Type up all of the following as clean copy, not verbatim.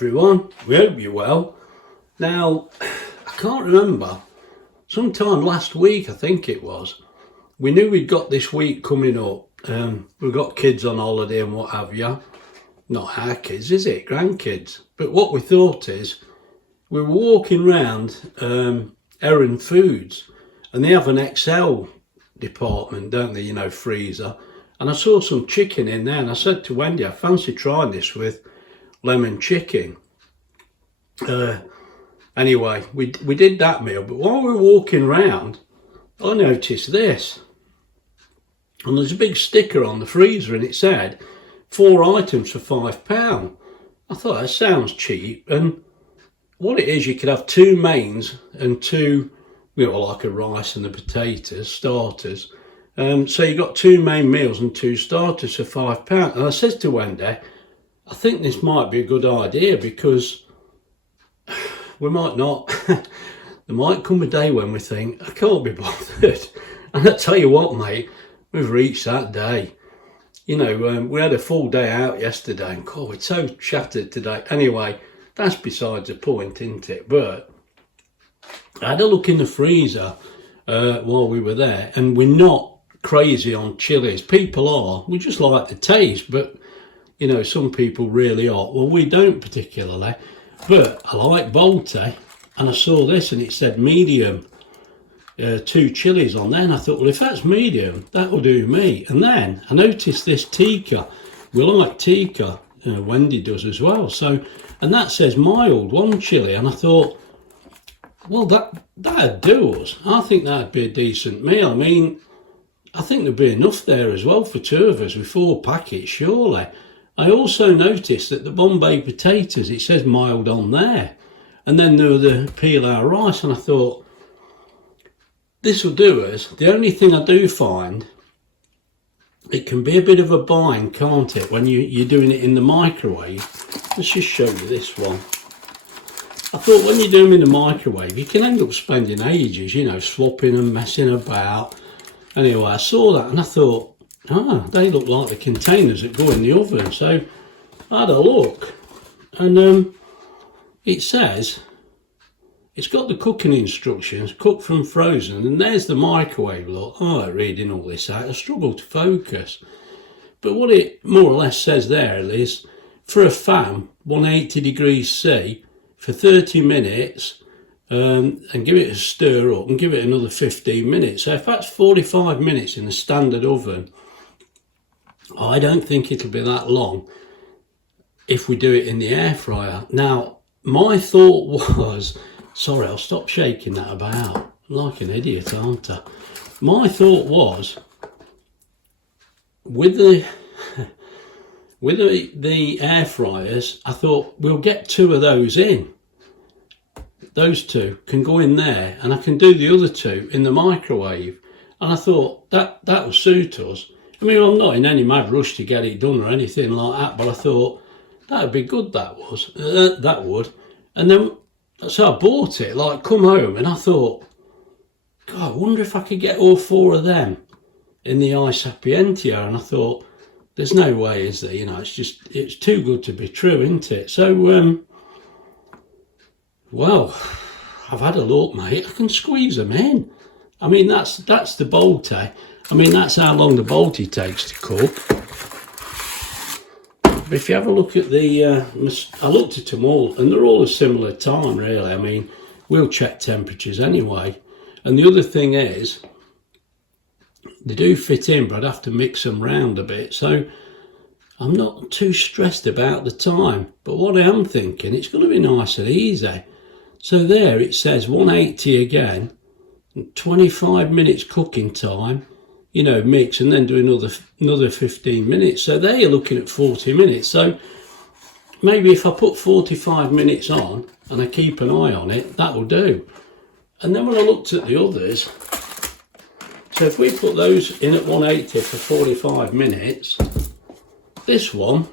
everyone, we hope you're well. Now, I can't remember, sometime last week I think it was, we knew we'd got this week coming up. We've got kids on holiday and what have you. Not our kids, is it? Grandkids. But what we thought is, we were walking round Heron Foods, and they have an XL department, don't they, you know, freezer. And I saw some chicken in there, and I said to Wendy, I fancy trying this with lemon chicken. Anyway, we did that meal, but while we were walking round, I noticed this. And there's a big sticker on the freezer, and it said 4 items for £5. I thought that sounds cheap, and what it is, you could have 2 mains and 2, you know, like a rice and the potatoes, starters. So you got 2 main meals and 2 starters for £5. And I said to Wendy, I think this might be a good idea, because we might not, there might come a day when we think, I can't be bothered. And I tell you what, mate, we've reached that day. You know, we had a full day out yesterday, and we're so shattered today. Anyway, that's besides the point, isn't it? But I had a look in the freezer while we were there, and we're not crazy on chilies. People are, we just like the taste, but you know, some people really are. Well, we don't particularly, but I like Bolte, and I saw this and it said medium, 2 chilies on there, and I thought, well, if that's medium, that'll do me. And then I noticed this tikka. We like tikka, Wendy does as well. So, and that says mild, 1 chili, and I thought, well, that'd do us. I think that'd be a decent meal. I mean, I think there'd be enough there as well for 2 of us with 4 packets, surely. I also noticed that the Bombay potatoes, it says mild on there. And then there were the pilau rice, and I thought, this will do us. The only thing I do find, it can be a bit of a bind, can't it, when you're doing it in the microwave. Let's just show you this one. I thought when you do them in the microwave, you can end up spending ages, you know, swapping and messing about. Anyway, I saw that and I thought, they look like the containers that go in the oven. So I had a look, and it says, it's got the cooking instructions, cook from frozen, and there's the microwave look. Reading all this out, I struggle to focus. But what it more or less says there is, for a fan, 180 degrees C, for 30 minutes, and give it a stir up and give it another 15 minutes. So if that's 45 minutes in a standard oven, I don't think it'll be that long if we do it in the air fryer. Now, my thought was, sorry, I'll stop shaking that about. I'm like an idiot, aren't I? My thought was, with the air fryers, I thought we'll get 2 of those in. Those 2 can go in there, and I can do the other 2 in the microwave. And I thought that will suit us. I mean, I'm not in any mad rush to get it done or anything like that, but I thought that would be good. That would. And then, so I bought it. Like, come home, and I thought, God, I wonder if I could get all 4 of them in the Sapientia. And I thought, there's no way, is there? You know, it's too good to be true, isn't it? So, well, I've had a look, mate. I can squeeze them in. I mean, that's the Bolte. I mean, that's how long the Bolte takes to cook. But if you have a look at I looked at them all, and they're all a similar time, really. I mean, we'll check temperatures anyway. And the other thing is, they do fit in, but I'd have to mix them round a bit. So I'm not too stressed about the time. But what I am thinking, it's going to be nice and easy. So there it says 180 again, 25 minutes cooking time, you know, mix, and then do another 15 minutes. So there you're looking at 40 minutes. So maybe if I put 45 minutes on and I keep an eye on it, that'll do. And then when I looked at the others, so if we put those in at 180 for 45 minutes, this one,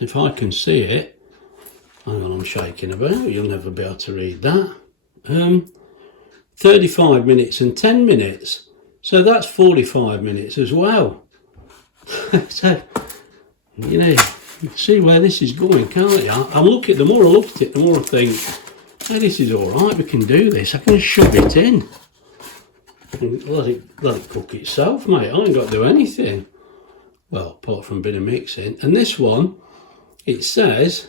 if I can see it, hang on, I'm shaking about, you'll never be able to read that. 35 minutes and 10 minutes. So that's 45 minutes as well. So You know, you can see where this is going, can't you? I'm looking, the more I look at it, the more I think, hey, this is all right, we can do this. I can shove it in. And let it cook itself, mate. I ain't got to do anything. Well, apart from a bit of mixing. And this one, it says,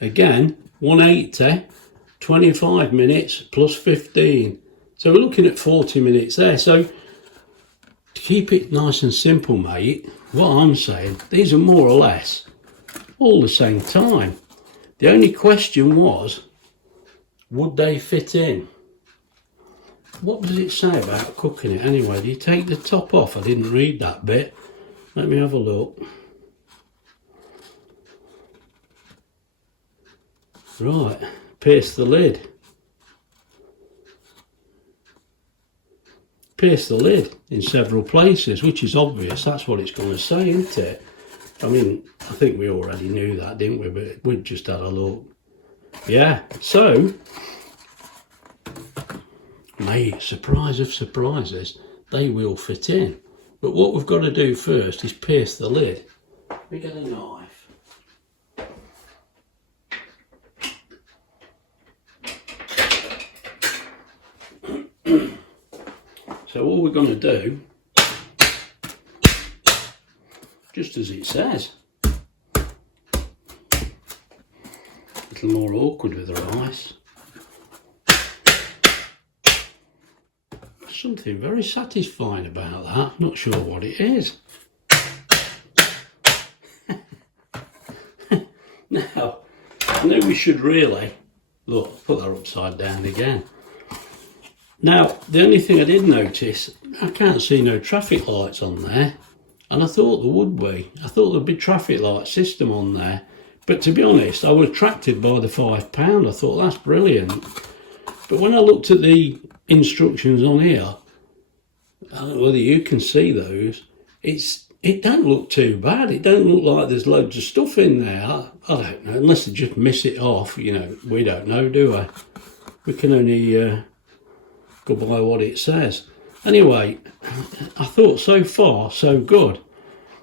again, 180, 25 minutes plus 15. So we're looking at 40 minutes there. So to keep it nice and simple, mate, what I'm saying, these are more or less all the same time. The only question was, would they fit in? What does it say about cooking it anyway? Do you take the top off? I didn't read that bit. Let me have a look. Right, pierce the lid. Pierce the lid in several places, which is obvious. That's what it's going to say, isn't it? I mean, I think we already knew that, didn't we? But we just had a look. Yeah, so... mate, surprise of surprises, they will fit in. But what we've got to do first is pierce the lid. We get a knife. So all we're going to do, just as it says, a little more awkward with the rice. Something very satisfying about that. Not sure what it is. Now, I know we should really look. Put that upside down again. Now, the only thing I did notice, I can't see no traffic lights on there, and I thought there would be. I thought there'd be traffic light system on there, but to be honest, I was attracted by the £5. I thought that's brilliant. But when I looked at the instructions on here, I don't know whether you can see those, it don't look too bad. It don't look like there's loads of stuff in there. I don't know, unless they just miss it off, you know, we don't know, do we? We can only go by what it says. Anyway, I thought so far so good.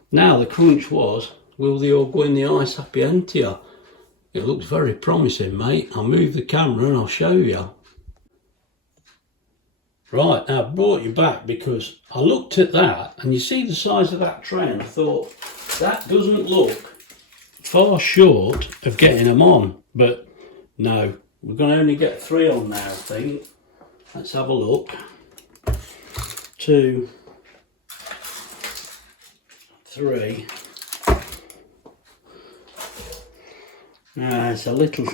Now the crunch was, will they all go in the ice happy empty? It looks very promising, mate. I'll move the camera and I'll show you. Right, now I brought you back because I looked at that and you see the size of that tray and I thought, that doesn't look far short of getting them on. But no, we're going to only get 3 on now, I think. Let's have a look. 2, 3. It's a little,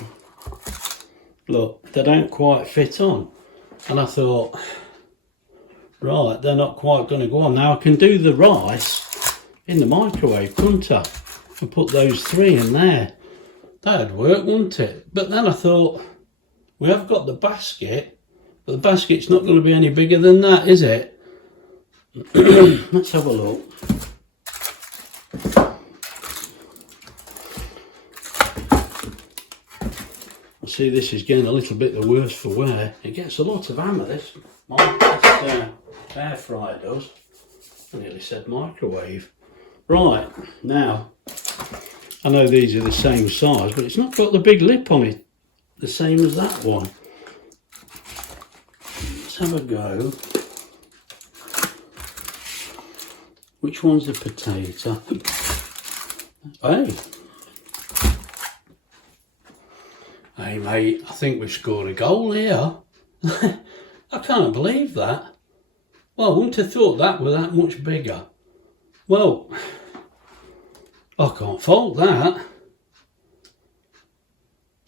look, they don't quite fit on. And I thought, right, they're not quite going to go on. Now I can do the rice in the microwave, couldn't I? And put those 3 in there. That'd work, wouldn't it? But then I thought, we have got the basket, but the basket's not going to be any bigger than that, is it? Let's have a look. I see this is getting a little bit the worse for wear. It gets a lot of hammer, this air fryer does. I nearly said microwave. Right, now, I know these are the same size, but it's not got the big lip on it, the same as that one. Let's have a go. Which one's the potato? Hey. Hey mate, I think we've scored a goal here. I can't believe that. Well, I wouldn't have thought that were that much bigger. Well, I can't fault that.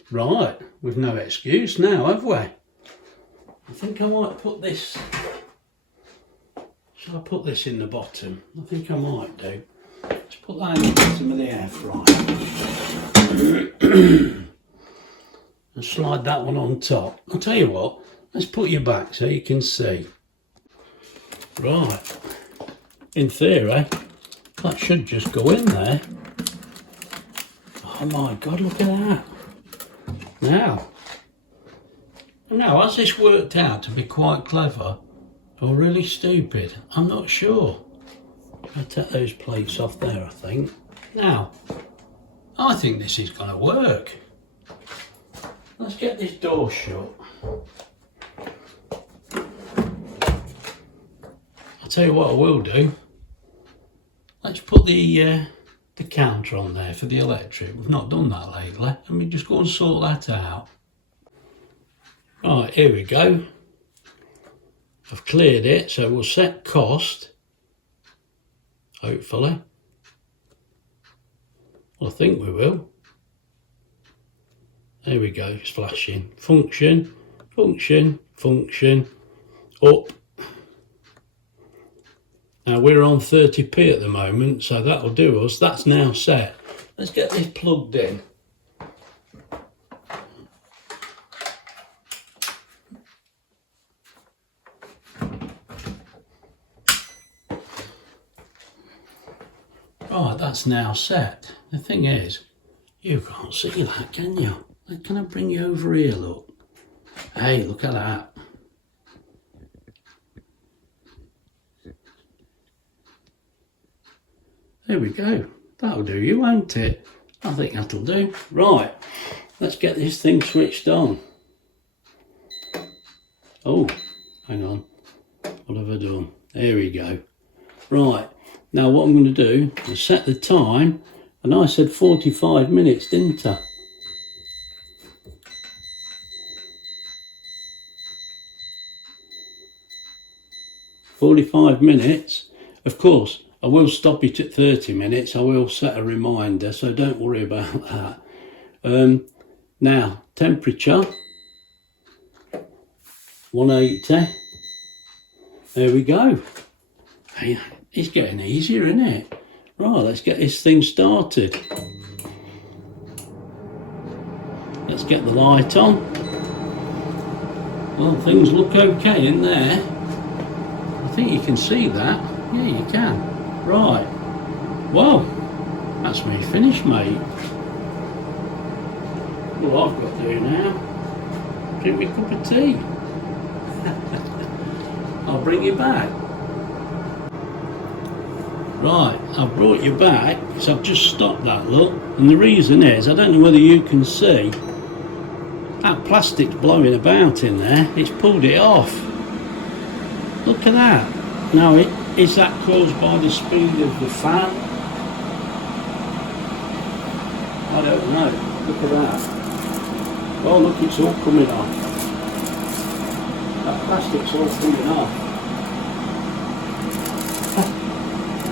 Right, we've no excuse now, have we? I think I might put this... Shall I put this in the bottom? I think I might do. Let's put that in the bottom of the air fryer. And slide that one on top. I'll tell you what, let's put you back so you can see. Right, in theory, that should just go in there. Oh my God, look at that. Now, has this worked out to be quite clever or really stupid? I'm not sure. I'll take those plates off there, I think. Now, I think this is going to work. Let's get this door shut. I'll tell you what I will do. Let's put the counter on there for the electric. We've not done that lately. Let me just go and sort that out. Right, here we go. I've cleared it, so we'll set cost. Hopefully. Well, I think we will. There we go, it's flashing. Function, function, function, up. Now we're on 30p at the moment, so that'll do us. That's now set. Let's get this plugged in. Right, that's now set. The thing is, you can't see that, can you? Can I bring you over here, look? Hey, look at that. There we go. That'll do you, won't it? I think that'll do. Right, let's get this thing switched on. Oh, hang on. What have I done? There we go. Right, now what I'm going to do is set the time, and I said 45 minutes, didn't I? 45 minutes. Of course, I will stop it at 30 minutes. I will set a reminder, so don't worry about that. Now, temperature, 180. There we go. Hey, it's getting easier, isn't it? Right, let's get this thing started. Let's get the light on. Well, things look okay in there. I think you can see that. Yeah, you can. Right. Well, that's me finished, mate. All I've got to do now, drink me a cup of tea. I'll bring you back. Right, I've brought you back because I've just stopped that, look. And the reason is, I don't know whether you can see, that plastic's blowing about in there. It's pulled it off. Look at that. Now, is that caused by the speed of the fan? I don't know. Look at that. Oh, look, it's all coming off. That plastic's all coming off.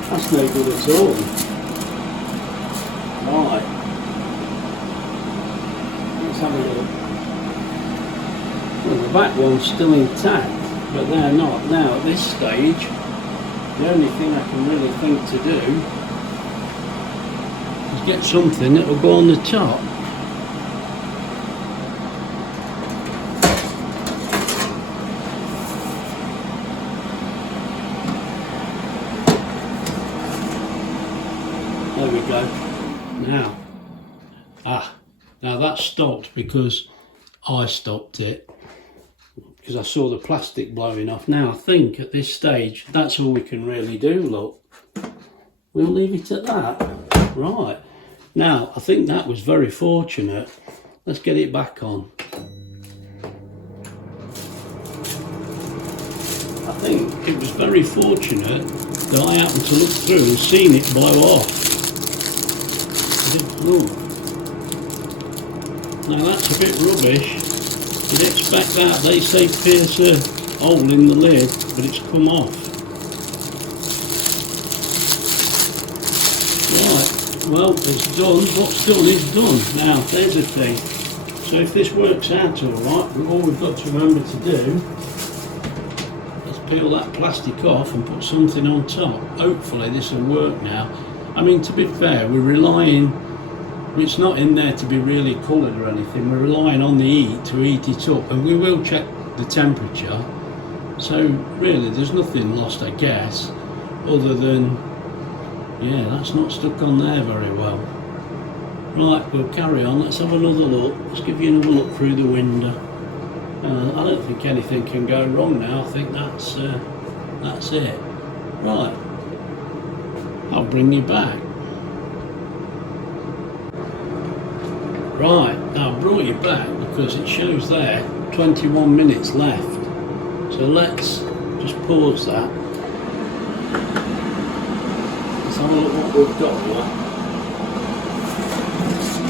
That's no good at all. Right. Let's have a look. Well, the back one's still intact, but they're not. Now, at this stage, the only thing I can really think to do is get something that will go on the top. There we go. Now that stopped because I stopped it, because I saw the plastic blowing off. Now I think at this stage that's all we can really do, look. We'll leave it at that. Right. Now I think that was very fortunate. Let's get it back on. I think it was very fortunate that I happened to look through and seen it blow off. Ooh. Now that's a bit rubbish. You'd expect that. They say pierce a hole in the lid, but it's come off. Right, well, it's done. What's done is done. Now, there's the thing. So if this works out alright, all we've got to remember to do is peel that plastic off and put something on top. Hopefully this will work now. I mean, to be fair, we're relying, it's not in there to be really coloured or anything, we're relying on the heat to heat it up, and we will check the temperature. So really there's nothing lost, I guess, other than, yeah, that's not stuck on there very well. Right, we'll carry on. Let's have another look. Let's give you another look through the window. I don't think anything can go wrong now. I think that's it. Right, I'll bring you back. Right, now I brought you back because it shows there 21 minutes left. So let's just pause that. Let's have a look what we've got here.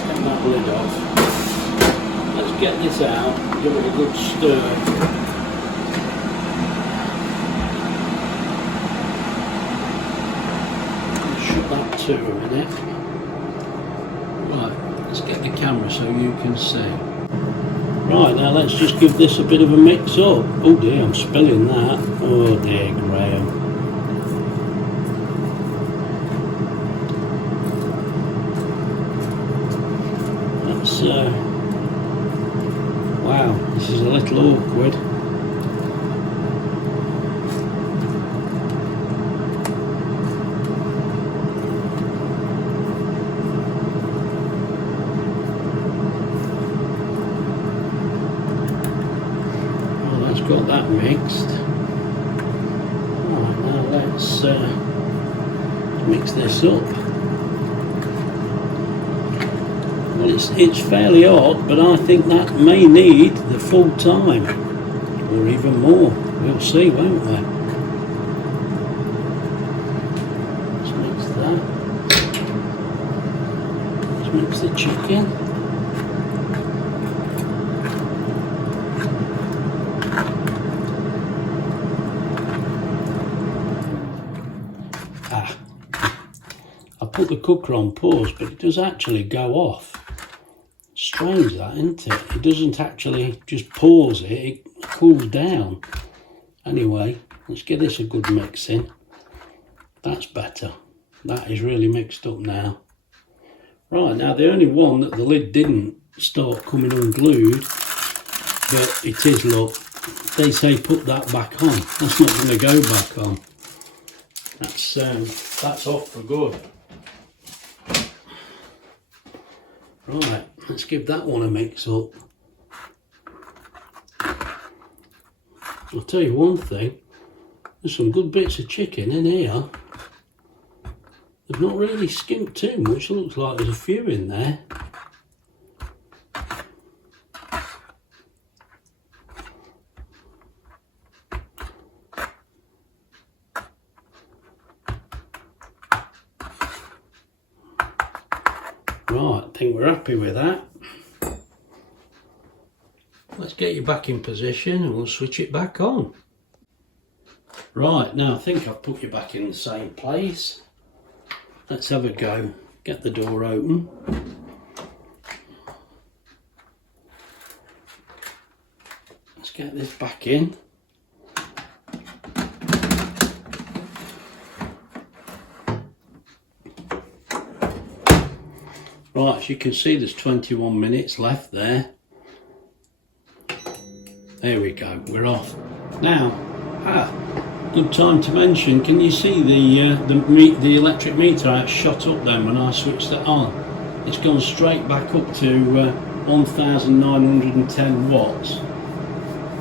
Get that lid off. Let's get this out, give it a good stir. Shut that to a minute. Right, let's get the camera so you can see. Right, now let's just give this a bit of a mix up. Oh dear, I'm spilling that. Oh dear, Graham. That's, wow, this is a little awkward. Got that mixed. Right, now let's mix this up. Well, it's fairly hot, but I think that may need the full time, or even more. We'll see, won't we? Let's mix that. Let's mix the chicken. Put the cooker on pause, but it does actually go off. Strange that, isn't it? It doesn't actually just pause it, it cools down. Anyway, let's give this a good mix in. That's better. That is really mixed up now. Right, now the only one that the lid didn't start coming unglued, but it is, look, they say put that back on. That's not going to go back on. That's off for good. Right, let's give that one a mix up. I'll tell you one thing, there's some good bits of chicken in here. They've not really skimped too much, looks like there's a few in there. Right, I think we're happy with that. Let's get you back in position and we'll switch it back on. Right, now I think I've put you back in the same place. Let's have a go. Get the door open. Let's get this back in. Right, as you can see, there's 21 minutes left there. There we go, we're off. Now, good time to mention, can you see the electric meter I shot up then when I switched it on? It's gone straight back up to 1910 watts.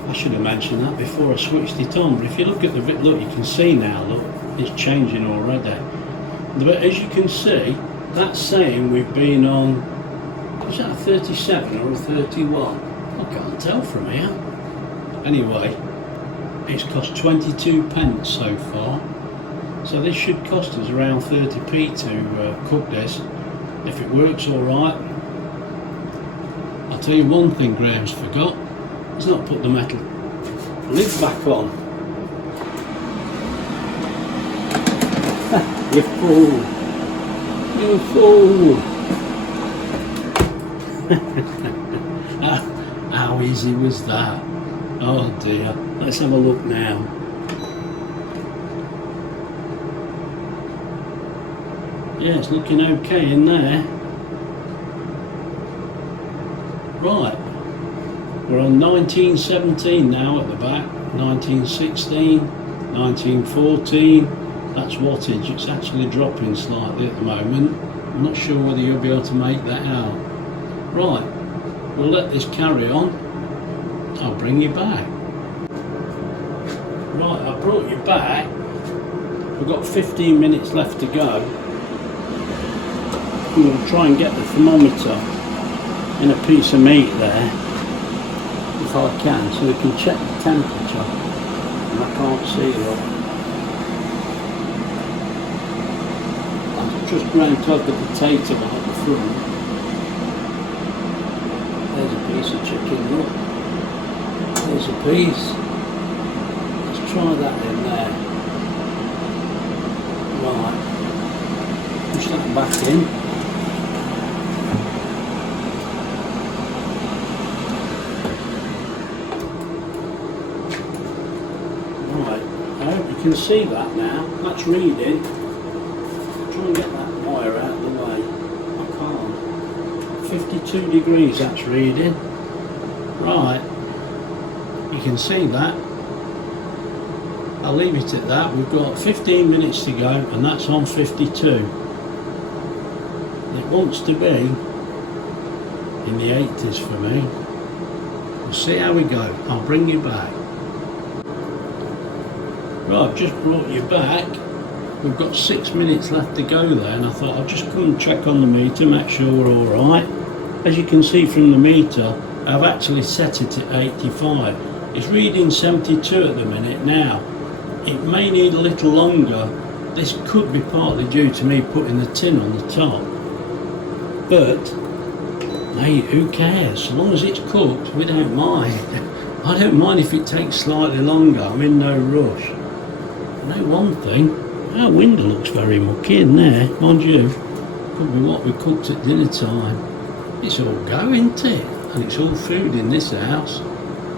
I should have mentioned that before I switched it on, but if you look at the bit, look, you can see now, look, it's changing already. But as you can see, that's saying we've been on, is that a 37 or a 31? I can't tell from here. Anyway, it's cost 22 pence so far. So this should cost us around 30p to cook this, if it works alright. I'll tell you one thing Graham's forgot, he's not put the metal lid back on. You fool! You fool! How easy was that? Oh dear. Let's have a look now. Yeah, it's looking okay in there. Right. We're on 1917 now at the back. 1916, 1914. That's wattage. It's actually dropping slightly at the moment. I'm not sure whether you'll be able to make that out. Right, we'll let this carry on. I'll bring you back. Right, I brought you back. We've got 15 minutes left to go. I'm going to try and get the thermometer in a piece of meat there, if I can, so we can check the temperature. And I can't see it all. I've just ground up the potato one at the front. There's a piece of chicken, look. There's a piece. Let's try that in there. Right. Push that back in. Right. I hope you can see that now. That's reading. Try and get that wire out of the way. I can't. 52 degrees that's reading. Right. You can see that. I'll leave it at that. We've got 15 minutes to go and that's on 52. It wants to be in the 80s for me. We'll see how we go. I'll bring you back. Right, I've just brought you back. We've got 6 minutes left to go there and I thought I'll just come and check on the meter, make sure we're alright. As you can see from the meter, I've actually set it at 85. It's reading 72 at the minute now. It may need a little longer. This could be partly due to me putting the tin on the top. But, mate, who cares? As long as it's cooked, we don't mind. I don't mind if it takes slightly longer. I'm in no rush. I know one thing. Our window looks very mucky in there, mind you. Could be what we cooked at dinner time. It's all go, isn't it? And it's all food in this house.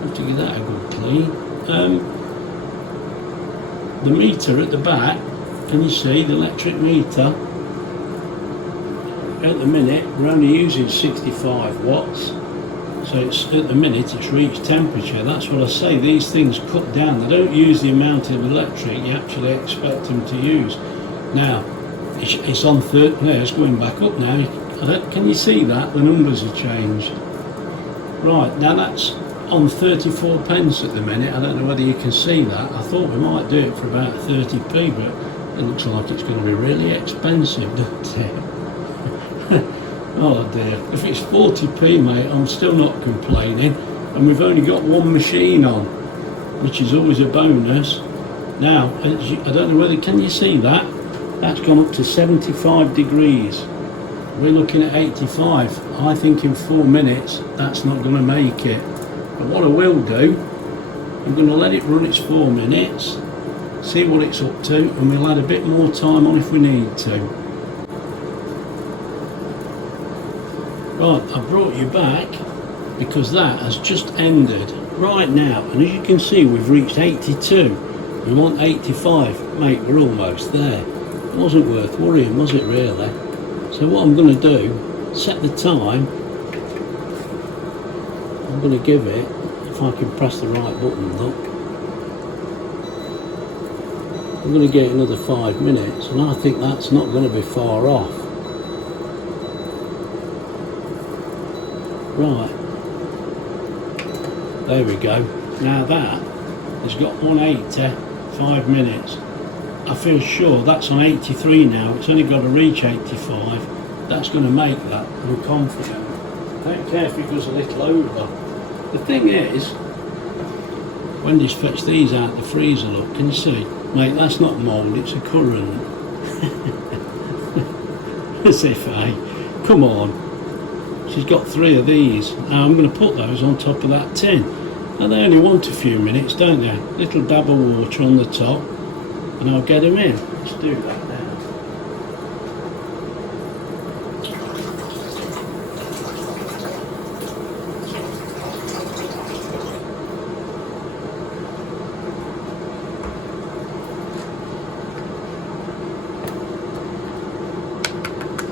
Have to give that a good clean. The meter at the back, can you see the electric meter? At the minute we're only using 65 watts, so it's at the minute it's reached temperature. That's what I say, these things cut down, they don't use the amount of electric you actually expect them to use. Now it's on third place, going back up now. Can you see that? The numbers have changed. Right, now that's on 34 pence at the minute. I don't know whether you can see that. I thought we might do it for about 30p, but it looks like it's going to be really expensive, doesn't it? Oh dear. If it's 40p, mate, I'm still not complaining. And we've only got one machine on, which is always a bonus. Now, I don't know whether, can you see that? That's gone up to 75 degrees. We're looking at 85. I think in 4 minutes, that's not going to make it. But what I will do, I'm going to let it run its 4 minutes, see what it's up to, and we'll add a bit more time on if we need to. Right, I brought you back because that has just ended right now, and as you can see we've reached 82. We want 85. Mate, we're almost there. It wasn't worth worrying, was it really? So what I'm going to do, set the time. I'm going to give it, if I can press the right button, look. I'm going to get another 5 minutes, and I think that's not going to be far off. Right, there we go. Now that has got 180, 5 minutes. I feel sure that's on 83 now. It's only got to reach 85. That's going to make that. I'm confident. I don't care if it goes a little over. The thing is, Wendy's fetched these out the freezer, look, can you see? Mate, that's not mould, it's a currant. As if, eh? Come on. She's got 3 of these. Now I'm going to put those on top of that tin. Now they only want a few minutes, don't they? Little dab of water on the top, and I'll get them in. Let's do that now.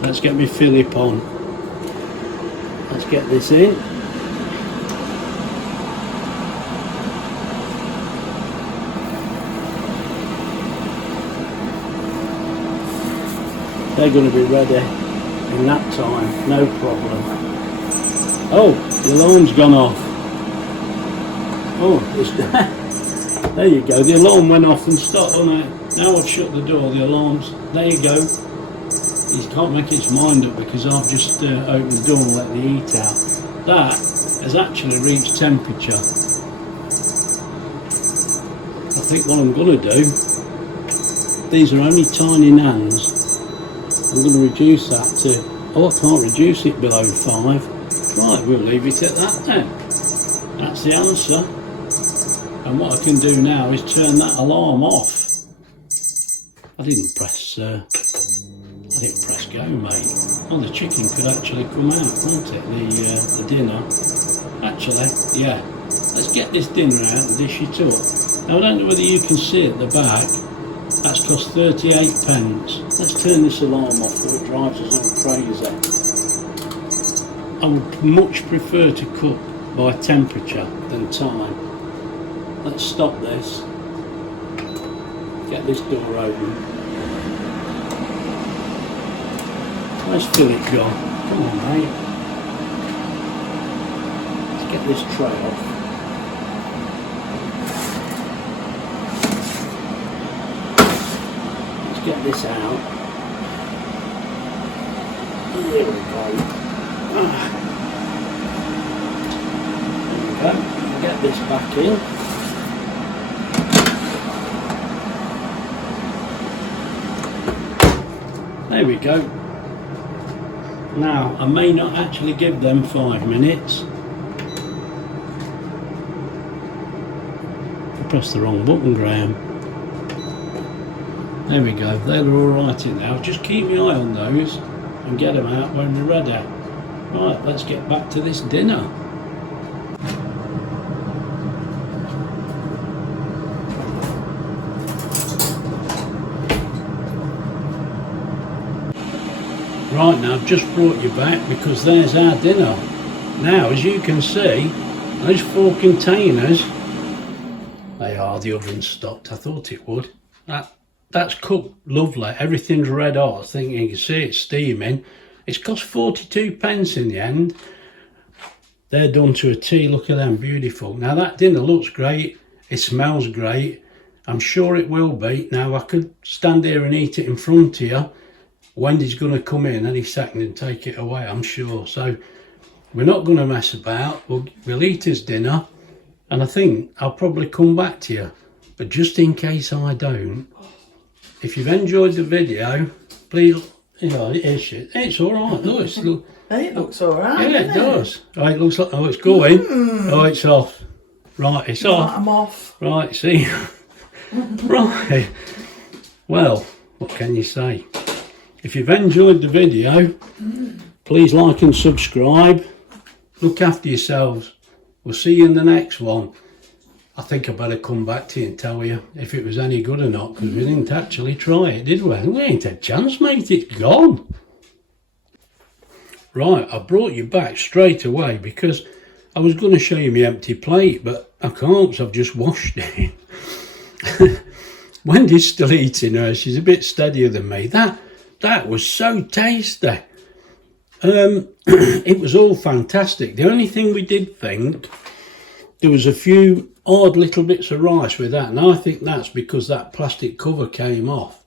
Let's get my Phillip on. Let's get this in. They're going to be ready in that time, no problem. Oh, the alarm's gone off. Oh, there you go, the alarm went off and stopped on it. Now I've shut the door, the alarm's, there you go. It can't make its mind up because I've just opened the door and let the heat out. that has actually reached temperature. I think what I'm going to do, these are only tiny nans, I'm going to reduce that to, oh, I can't reduce it below 5. Right, we'll leave it at that then. That's the answer. And what I can do now is turn that alarm off. I didn't press go, mate. Oh, the chicken could actually come out, won't it? The dinner. Actually, yeah. Let's get this dinner out and dish it up. Now, I don't know whether you can see at the back. That's cost 38 pence. Let's turn this alarm off before it drives us all crazy. I would much prefer to cook by temperature than time. Let's stop this. Get this door open. Where's Philip gone? Come on, mate. Let's get this tray off. Let's get this out. There we go. There we go. Get this back in. There we go. Now, I may not actually give them 5 minutes. I pressed the wrong button, Graham. There we go, they're alright in now. Just keep my eye on those and get them out when we're ready. Right, let's get back to this dinner. Right, now I've just brought you back because there's our dinner. Now, as you can see, those 4 containers, they are the oven stocked. I thought it would. That's cooked lovely. Everything's red hot. I think you can see it's steaming. It's cost 42 pence in the end. They're done to a T. Look at them, beautiful. Now that dinner looks great. It smells great. I'm sure it will be. Now I could stand here and eat it in front of you. Wendy's going to come in any second and take it away, I'm sure. So we're not going to mess about. We'll eat his dinner, and I think I'll probably come back to you. But just in case I don't, if you've enjoyed the video, please, it's all right. Look, it looks all right. Yeah, it does. Oh, it looks like, oh, it's going. Oh, it's off. Right, it's off. I'm off. Right, see. Right. Well, what can you say? If you've enjoyed the video, please like and subscribe. Look after yourselves. We'll see you in the next one. I think I better come back to you and tell you if it was any good or not, because we didn't actually try it, did we? We ain't had a chance, mate. It's gone. Right, I brought you back straight away because I was going to show you my empty plate, but I can't because I've just washed it. Wendy's still eating hers. She's a bit steadier than me. That was so tasty. It was all fantastic. The only thing we did think, there was a few odd little bits of rice with that, and I think that's because that plastic cover came off.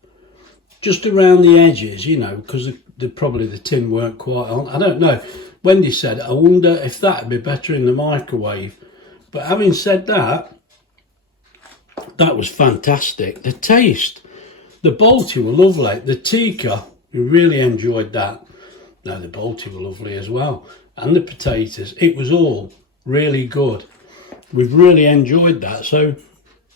Just around the edges, you know, because probably the tin weren't quite on. I don't know. Wendy said, I wonder if that'd be better in the microwave. But having said that, that was fantastic. The taste, the Balti were lovely. The tikka, we really enjoyed that. No, the Balti were lovely as well. And the potatoes, it was all really good. We've really enjoyed that. So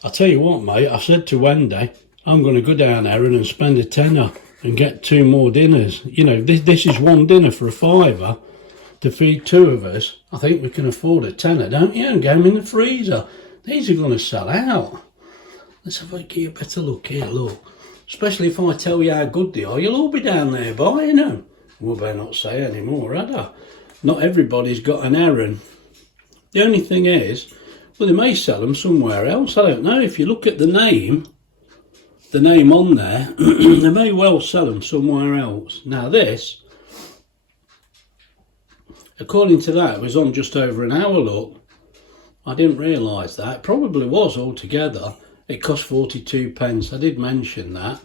I'll tell you what, mate, I said to Wendy, I'm going to go down Heron and spend a tenner and get 2 more dinners. You know, this is 1 dinner for a £5 to feed 2 of us. I think we can afford a tenner, don't you? And get them in the freezer. These are going to sell out. Let's have a better look here, look. Especially if I tell you how good they are, you'll all be down there buying them. Well, better not say any more, had I? Not everybody's got an Heron. The only thing is, well, they may sell them somewhere else. I don't know. If you look at the name on there, they may well sell them somewhere else. Now this, according to that, it was on just over an hour, look. I didn't realise that. It probably was altogether. It cost 42 pence. I did mention that.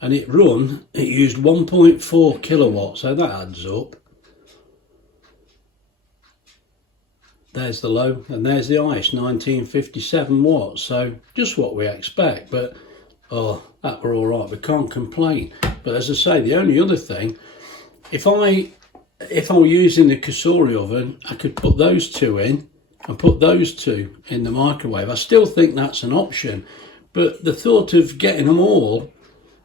and it used 1.4 kilowatts, so that adds up. There's the low, and there's the highest, 1957 watts, so just what we expect, but oh, that were all right, we can't complain. But as I say, the only other thing, if I were using the Cosori oven, I could put those two in and put those two in the microwave. I still think that's an option, but the thought of getting them all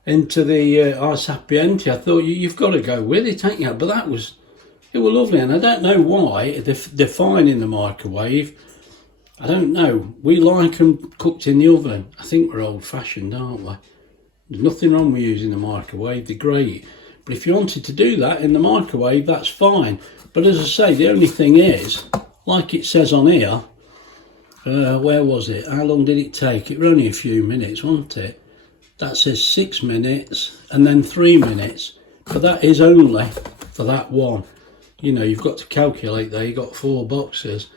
into the Sapienti, I thought you've got to go with it, ain't you? But it was lovely, and I don't know why they're fine in the microwave. I don't know. We like them cooked in the oven. I think we're old-fashioned, aren't we? There's nothing wrong with using the microwave. They're great. But if you wanted to do that in the microwave, that's fine. But as I say, the only thing is, like it says on here, where was it? How long did it take? It was only a few minutes, wasn't it? That says 6 minutes and then 3 minutes. But that is only for that one. You know, you've got to calculate there, you've got 4 boxes.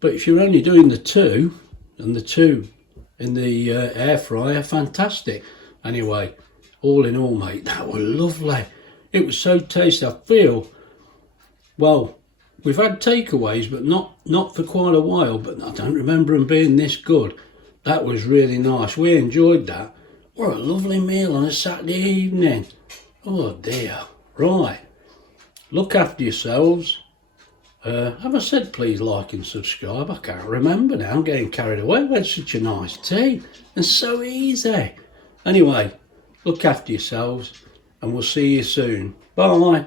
But if you're only doing the 2, and the 2 in the air fryer, fantastic. Anyway, all in all, mate, that was lovely. It was so tasty. I feel, well, we've had takeaways, but not for quite a while, but I don't remember them being this good. That was really nice. We enjoyed that. What a lovely meal on a Saturday evening. Oh dear. Right. Look after yourselves. Have I said please like and subscribe? I can't remember now. I'm getting carried away. We had such a nice tea and so easy. Anyway, look after yourselves and we'll see you soon. Bye.